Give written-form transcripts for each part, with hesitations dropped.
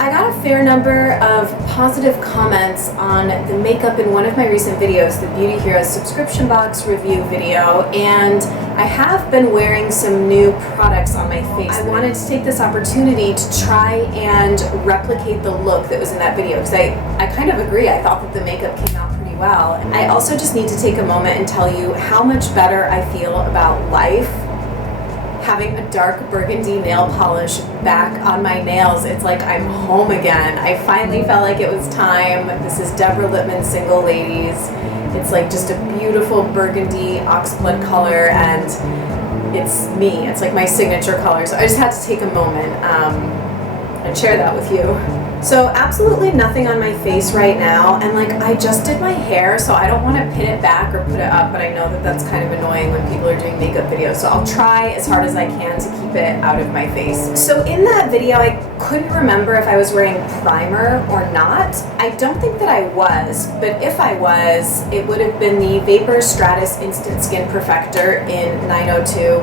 I got a fair number of positive comments on the makeup in one of my recent videos, the Beauty Heroes subscription box review video, and I have been wearing some new products on my face. I wanted to take this opportunity to try and replicate the look that was in that video, because I kind of agree. I thought that the makeup came out pretty well. I also just need to take a moment and tell you how much better I feel about life having a dark burgundy nail polish back on my nails. It's like I'm home again. I finally felt like it was time. This is Deborah Lipmann Single Ladies. It's like just a beautiful burgundy oxblood color, and it's me. It's like my signature color. So I just had to take a moment and share that with you. So absolutely nothing on my face right now, and like I just did my hair, so I don't want to pin it back or put it up, but I know that that's kind of annoying when people are doing makeup videos, so I'll try as hard as I can to keep it out of my face. So in that video, I couldn't remember if I was wearing primer or not. I don't think that I was, but if I was, it would have been the Vapor Stratus Instant Skin Perfector in 902.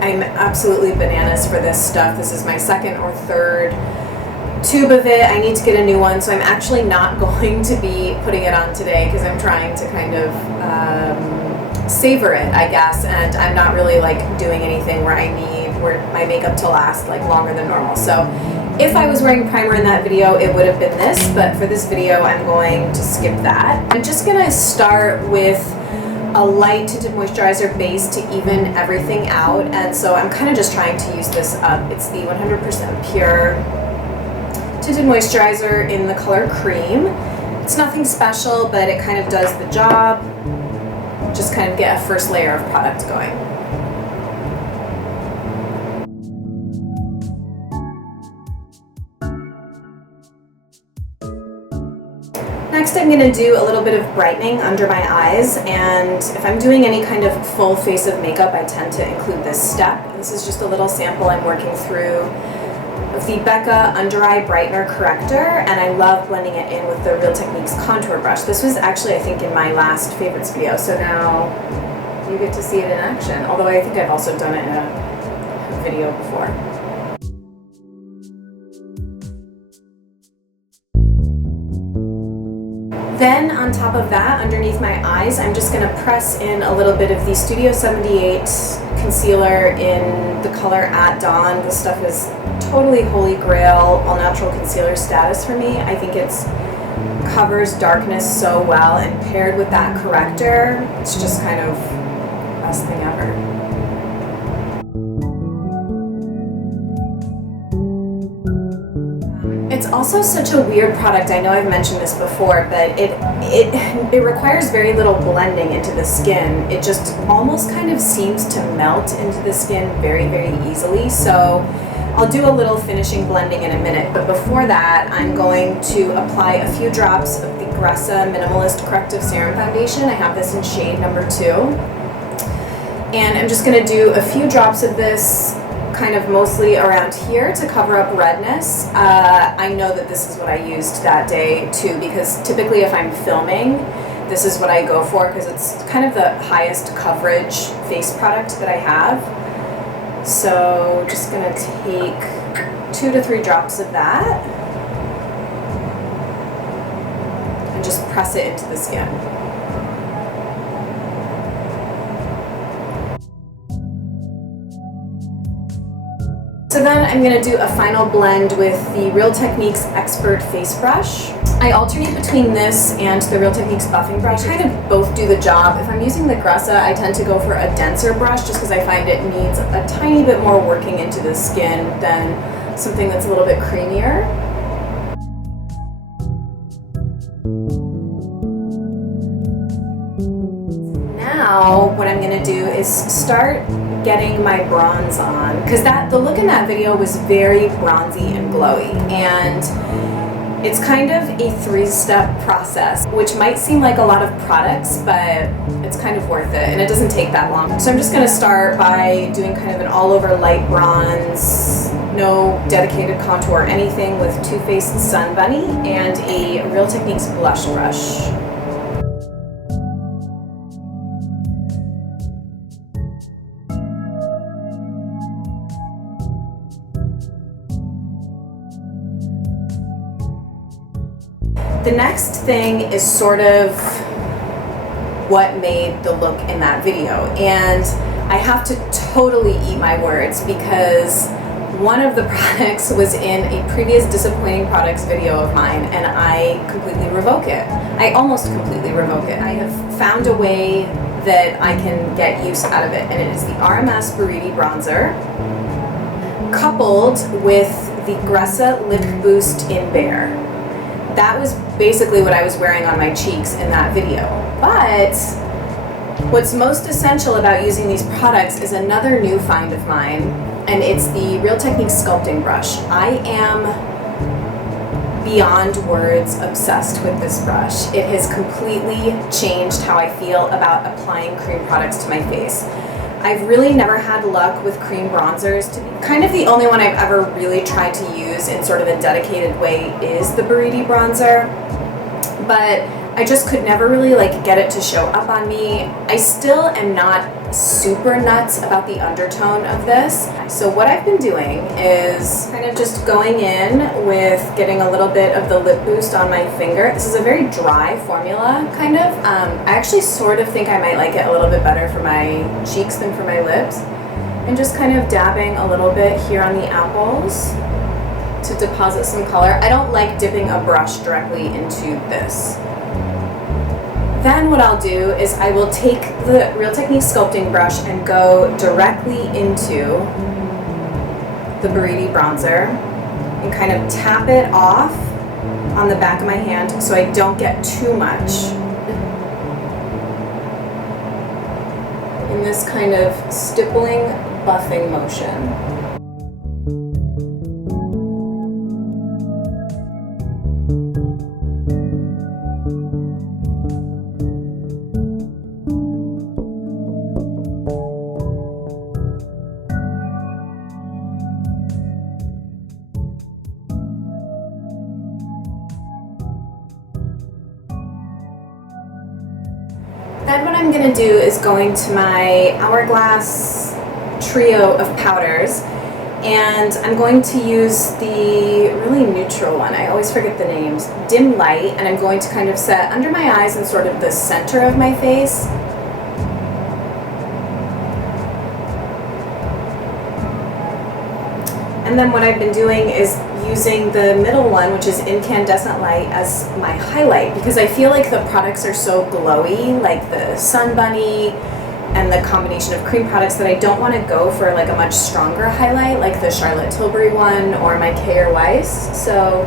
I'm absolutely bananas for this stuff. This is my second or third tube of it. I need to get a new one, so I'm actually not going to be putting it on today because I'm trying to kind of savor it, I guess, and I'm not really like doing anything where I need my makeup to last like longer than normal. So if I was wearing primer in that video, it would have been this, but for this video I'm going to skip that. I'm just gonna start with a light tinted moisturizer base to even everything out, and so I'm kind of just trying to use this up. It's the 100% pure tinted moisturizer in the color Cream. It's nothing special, but it kind of does the job. Just kind of get a first layer of product going. Next, I'm going to do a little bit of brightening under my eyes, and if I'm doing any kind of full face of makeup, I tend to include this step. This is just a little sample I'm working through of the Becca Under Eye Brightener Corrector, and I love blending it in with the Real Techniques contour brush. This was actually, I think, in my last favorites video, so now you get to see it in action, although I think I've also done it in a video before. Then on top of that, underneath my eyes, I'm just going to press in a little bit of the Studio 78 concealer in the color At Dawn. This stuff is totally holy grail, all natural concealer status for me. I think it's covers darkness so well, and paired with that corrector, it's just kind of the best thing ever. It's also such a weird product. I know I've mentioned this before, but it requires very little blending into the skin. It just almost kind of seems to melt into the skin very, very easily. So I'll do a little finishing blending in a minute, but before that, I'm going to apply a few drops of the Gressa Minimalist Corrective Serum Foundation. I have this in shade number 2. And I'm just going to do a few drops of this kind of mostly around here to cover up redness. I know that this is what I used that day too, because typically if I'm filming, this is what I go for because it's kind of the highest coverage face product that I have. So just gonna take 2 to 3 drops of that and just press it into the skin. So then I'm going to do a final blend with the Real Techniques Expert Face Brush. I alternate between this and the Real Techniques Buffing Brush. They kind of both do the job. If I'm using the Gressa, I tend to go for a denser brush just because I find it needs a tiny bit more working into the skin than something that's a little bit creamier. Now what I'm going to do is start getting my bronze on, because the look in that video was very bronzy and glowy, and it's kind of a 3-step process, which might seem like a lot of products, but it's kind of worth it, and it doesn't take that long. So I'm just going to start by doing kind of an all-over light bronze, no dedicated contour or anything, with Too Faced Sun Bunny and a Real Techniques blush brush. The next thing is sort of what made the look in that video, and I have to totally eat my words because one of the products was in a previous disappointing products video of mine, and I completely revoke it. I almost completely revoke it. I have found a way that I can get use out of it, and it is the RMS Buriti Bronzer coupled with the Gressa Lip Boost in Bare. That was basically what I was wearing on my cheeks in that video. But what's most essential about using these products is another new find of mine, and it's the Real Technique Sculpting Brush. I am beyond words obsessed with this brush. It has completely changed how I feel about applying cream products to my face. I've really never had luck with cream bronzers. Kind of the only one I've ever really tried to use in sort of a dedicated way is the Buriti bronzer, but I just could never really get it to show up on me. I still am not super nuts about the undertone of this. So what I've been doing is kind of just going in with getting a little bit of the lip boost on my finger. This is a very dry formula, kind of. I actually sort of think I might like it a little bit better for my cheeks than for my lips. And just kind of dabbing a little bit here on the apples to deposit some color. I don't like dipping a brush directly into this. Then what I'll do is I will take the Real Technique Sculpting Brush and go directly into the Buriti bronzer and kind of tap it off on the back of my hand so I don't get too much in this kind of stippling, buffing motion. Then what I'm going to do is go into my Hourglass trio of powders, and I'm going to use the really neutral one. I always forget the names. Dim Light, and I'm going to kind of set under my eyes and sort of the center of my face. And then what I've been doing is using the middle one, which is Incandescent Light, as my highlight, because I feel like the products are so glowy, like the Sun Bunny and the combination of cream products, that I don't want to go for a much stronger highlight like the Charlotte Tilbury one or my K.R. Weiss. So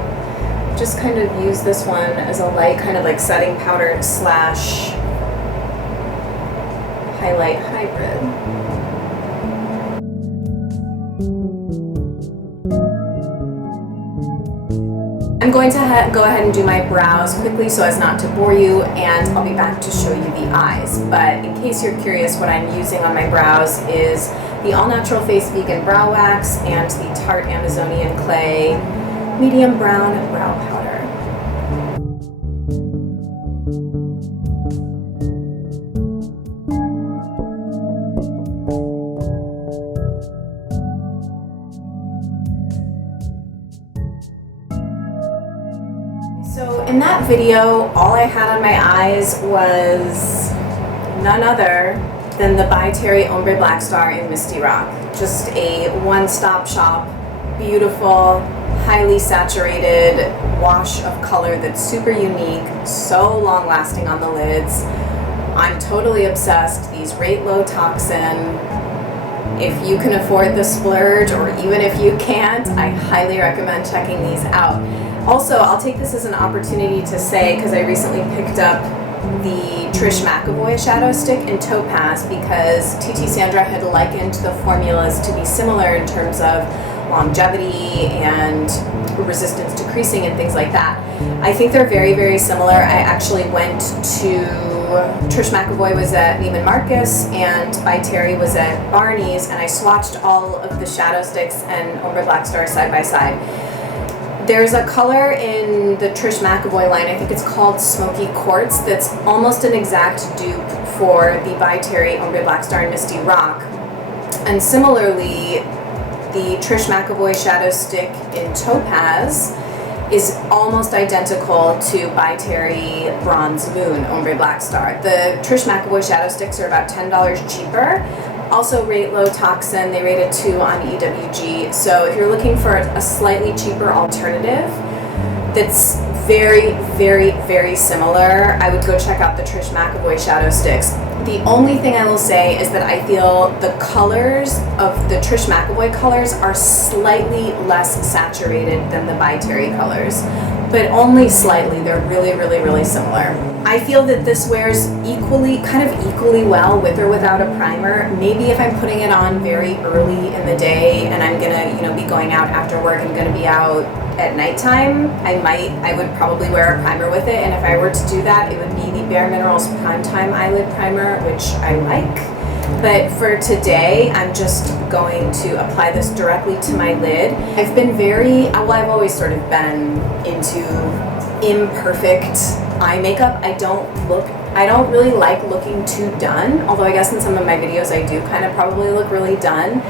just kind of use this one as a light kind of setting powder slash highlight hybrid. I'm going to go ahead and do my brows quickly so as not to bore you, and I'll be back to show you the eyes. But in case you're curious, what I'm using on my brows is the All Natural Face Vegan Brow Wax and the Tarte Amazonian Clay Medium Brown Brow Powder. So in that video, all I had on my eyes was none other than the By Terry Ombre Black Star in Misty Rock. Just a one-stop shop, beautiful, highly saturated wash of color that's super unique, so long-lasting on the lids. I'm totally obsessed. These rate low toxin. If you can afford the splurge, or even if you can't, I highly recommend checking these out. Also, I'll take this as an opportunity to say, because I recently picked up the Trish McEvoy Shadow Stick in Topaz, because TT Sandra had likened the formulas to be similar in terms of longevity and resistance to creasing and things like that. I think they're very, very similar. I actually went to, Trish McEvoy was at Neiman Marcus and By Terry was at Barney's, and I swatched all of the Shadow Sticks and Ombre Black Star side by side. There's a color in the Trish McEvoy line, I think it's called Smoky Quartz, that's almost an exact dupe for the By Terry Ombre Black Star and Misty Rock. And similarly, the Trish McEvoy Shadow Stick in Topaz is almost identical to By Terry Bronze Moon Ombre Black Star. The Trish McEvoy shadow sticks are about $10 cheaper. Also rate low toxin, they rate a 2 on EWG. So if you're looking for a slightly cheaper alternative that's very, very, very similar, I would go check out the Trish McEvoy shadow sticks. The only thing I will say is that I feel the colors of the Trish McEvoy colors are slightly less saturated than the By Terry colors, but only slightly. They're really, really, really similar. I feel that this wears kind of equally well with or without a primer. Maybe if I'm putting it on very early in the day and I'm gonna, be going out after work and gonna be out at nighttime, I would probably wear a primer with it, and if I were to do that, it would be the Bare Minerals Primetime Eyelid Primer, which I like. But for today, I'm just going to apply this directly to my lid. I've been I've always sort of been into imperfect eye makeup. I don't really like looking too done, although I guess in some of my videos I do kind of probably look really done.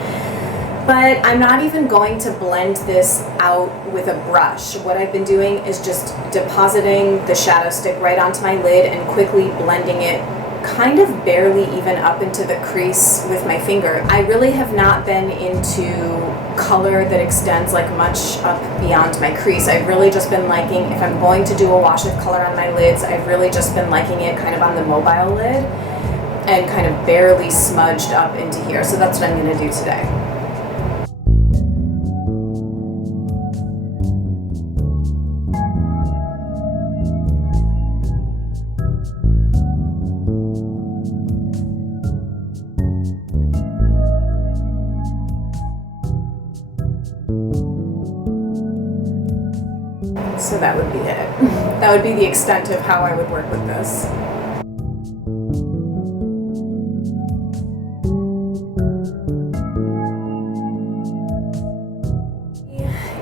But I'm not even going to blend this out with a brush. What I've been doing is just depositing the shadow stick right onto my lid and quickly blending it kind of barely even up into the crease with my finger. I really have not been into color that extends like much up beyond my crease. I've really just been liking, if I'm going to do a wash of color on my lids, I've really just been liking it kind of on the mobile lid and kind of barely smudged up into here. So that's what I'm going to do today. So that would be it. That would be the extent of how I would work with this.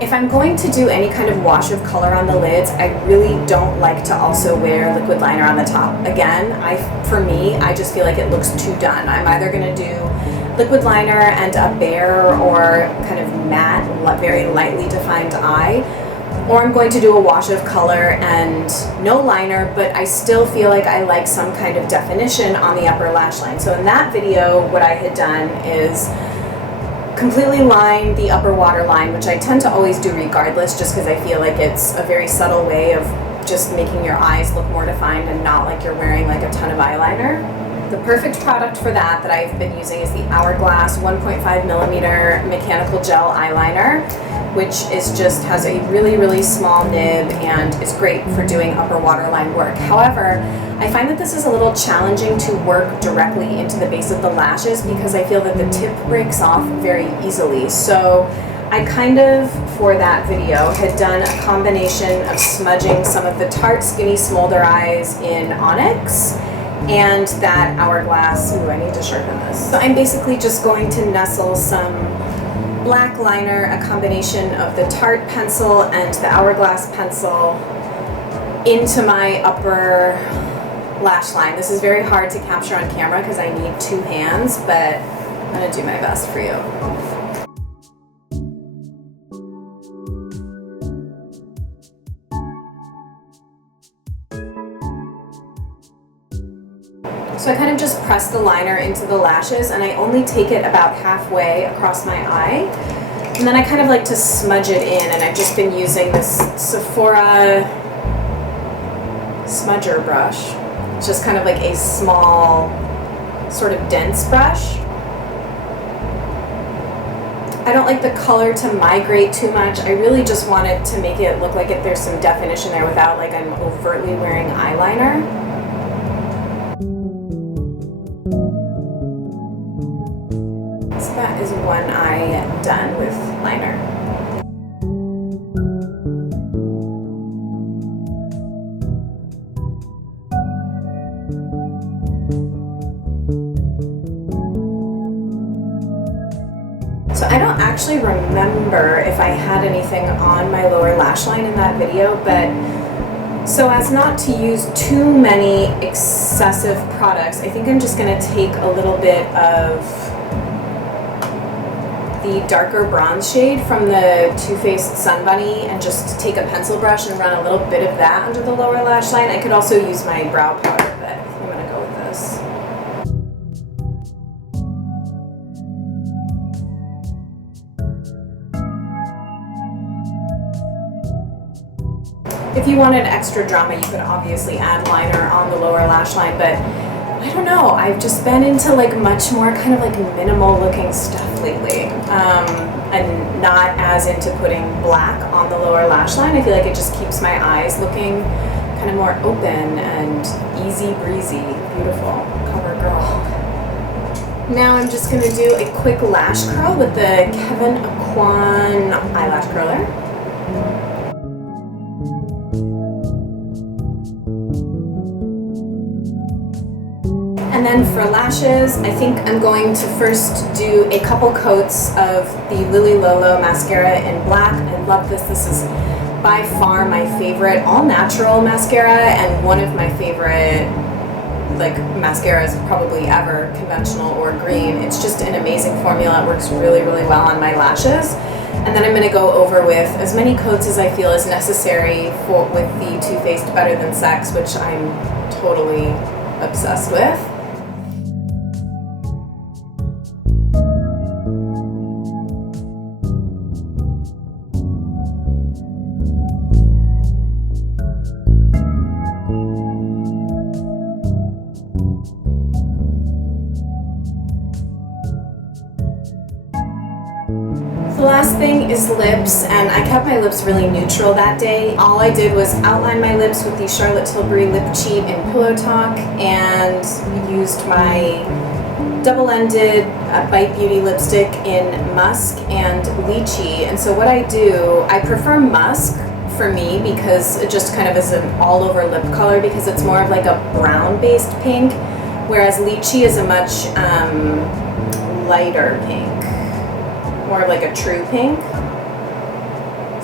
If I'm going to do any kind of wash of color on the lids, I really don't like to also wear liquid liner on the top. Again, for me, I just feel like it looks too done. I'm either going to do liquid liner and a bare or kind of matte, very lightly defined eye, or I'm going to do a wash of color and no liner, but I still feel like I like some kind of definition on the upper lash line. So in that video, what I had done is completely line the upper waterline, which I tend to always do regardless, just because I feel like it's a very subtle way of just making your eyes look more defined and not like you're wearing like a ton of eyeliner. The perfect product for that I've been using is the Hourglass 1.5 millimeter mechanical gel eyeliner, which has a really, really small nib and is great for doing upper waterline work. However, I find that this is a little challenging to work directly into the base of the lashes because I feel that the tip breaks off very easily. So I kind of, for that video, had done a combination of smudging some of the Tarte Skinny Smolder Eyes in Onyx and that Hourglass. Ooh, I need to sharpen this. So I'm basically just going to nestle some black liner, a combination of the Tarte pencil and the Hourglass pencil, into my upper lash line. This is very hard to capture on camera because I need two hands, but I'm going to do my best for you. So I kind of just press the liner into the lashes and I only take it about halfway across my eye. And then I kind of like to smudge it in, and I've just been using this Sephora smudger brush. It's just kind of like a small, sort of dense brush. I don't like the color to migrate too much. I really just wanted to make it look like there's some definition there without like I'm overtly wearing eyeliner. So that is one eye done with liner. So I don't actually remember if I had anything on my lower lash line in that video, but so as not to use too many excessive products, I think I'm just going to take a little bit of the darker bronze shade from the Too Faced Sun Bunny and just take a pencil brush and run a little bit of that under the lower lash line. I could also use my brow powder, but I think I'm going to go with this. If you wanted extra drama, you could obviously add liner on the lower lash line, but I don't know, I've just been into like much more kind of like minimal looking stuff lately, and not as into putting black on the lower lash line. I feel like it just keeps my eyes looking kind of more open and easy breezy. Beautiful cover girl. Now I'm just going to do a quick lash curl with the Kevin Aquan eyelash curler. And then for lashes, I think I'm going to first do a couple coats of the Lily Lolo mascara in black. I love this. This is by far my favorite all-natural mascara and one of my favorite like mascaras probably ever, conventional or green. It's just an amazing formula. It works really, really well on my lashes. And then I'm going to go over with as many coats as I feel is necessary with the Too Faced Better Than Sex, which I'm totally obsessed with. The last thing is lips, and I kept my lips really neutral that day. All I did was outline my lips with the Charlotte Tilbury Lip Cheat in Pillow Talk and used my double-ended Bite Beauty lipstick in Musk and Lychee. And so what I do, I prefer Musk for me because it just kind of is an all-over lip color because it's more of like a brown-based pink, whereas Lychee is a much lighter pink. More of like a true pink.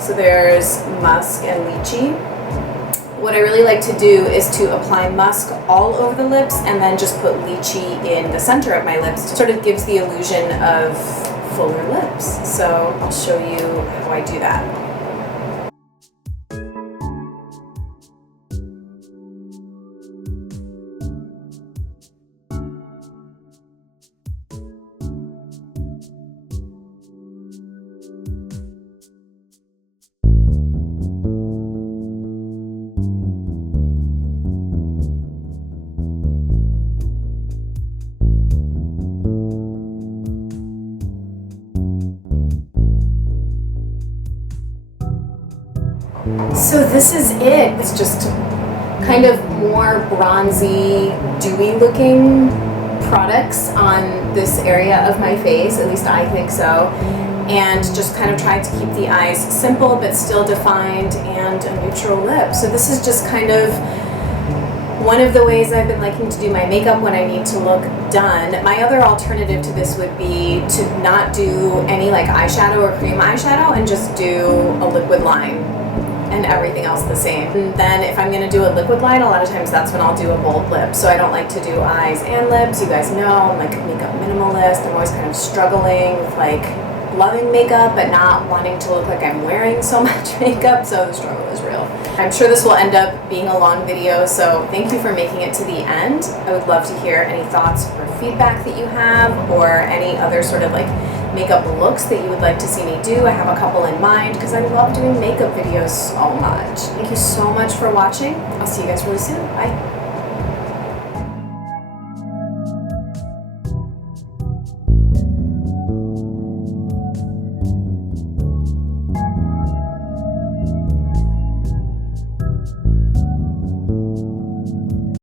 So there's Musk and Lychee. What I really like to do is to apply Musk all over the lips and then just put Lychee in the center of my lips. It sort of gives the illusion of fuller lips. So I'll show you how I do that. So this is it. It's just kind of more bronzy, dewy looking products on this area of my face, at least I think so, and just kind of try to keep the eyes simple but still defined and a neutral lip. So this is just kind of one of the ways I've been liking to do my makeup when I need to look done. My other alternative to this would be to not do any like eyeshadow or cream eyeshadow and just do a liquid line and everything else the same. And then if I'm gonna do a liquid line, a lot of times that's when I'll do a bold lip. So I don't like to do eyes and lips. You guys know I'm like a makeup minimalist. I'm always kind of struggling with like loving makeup but not wanting to look like I'm wearing so much makeup, so the struggle is real. I'm sure this will end up being a long video, so thank you for making it to the end. I would love to hear any thoughts or feedback that you have or any other sort of like makeup looks that you would like to see me do. I have a couple in mind because I love doing makeup videos so much. Thank you so much for watching. I'll see you guys really soon. Bye.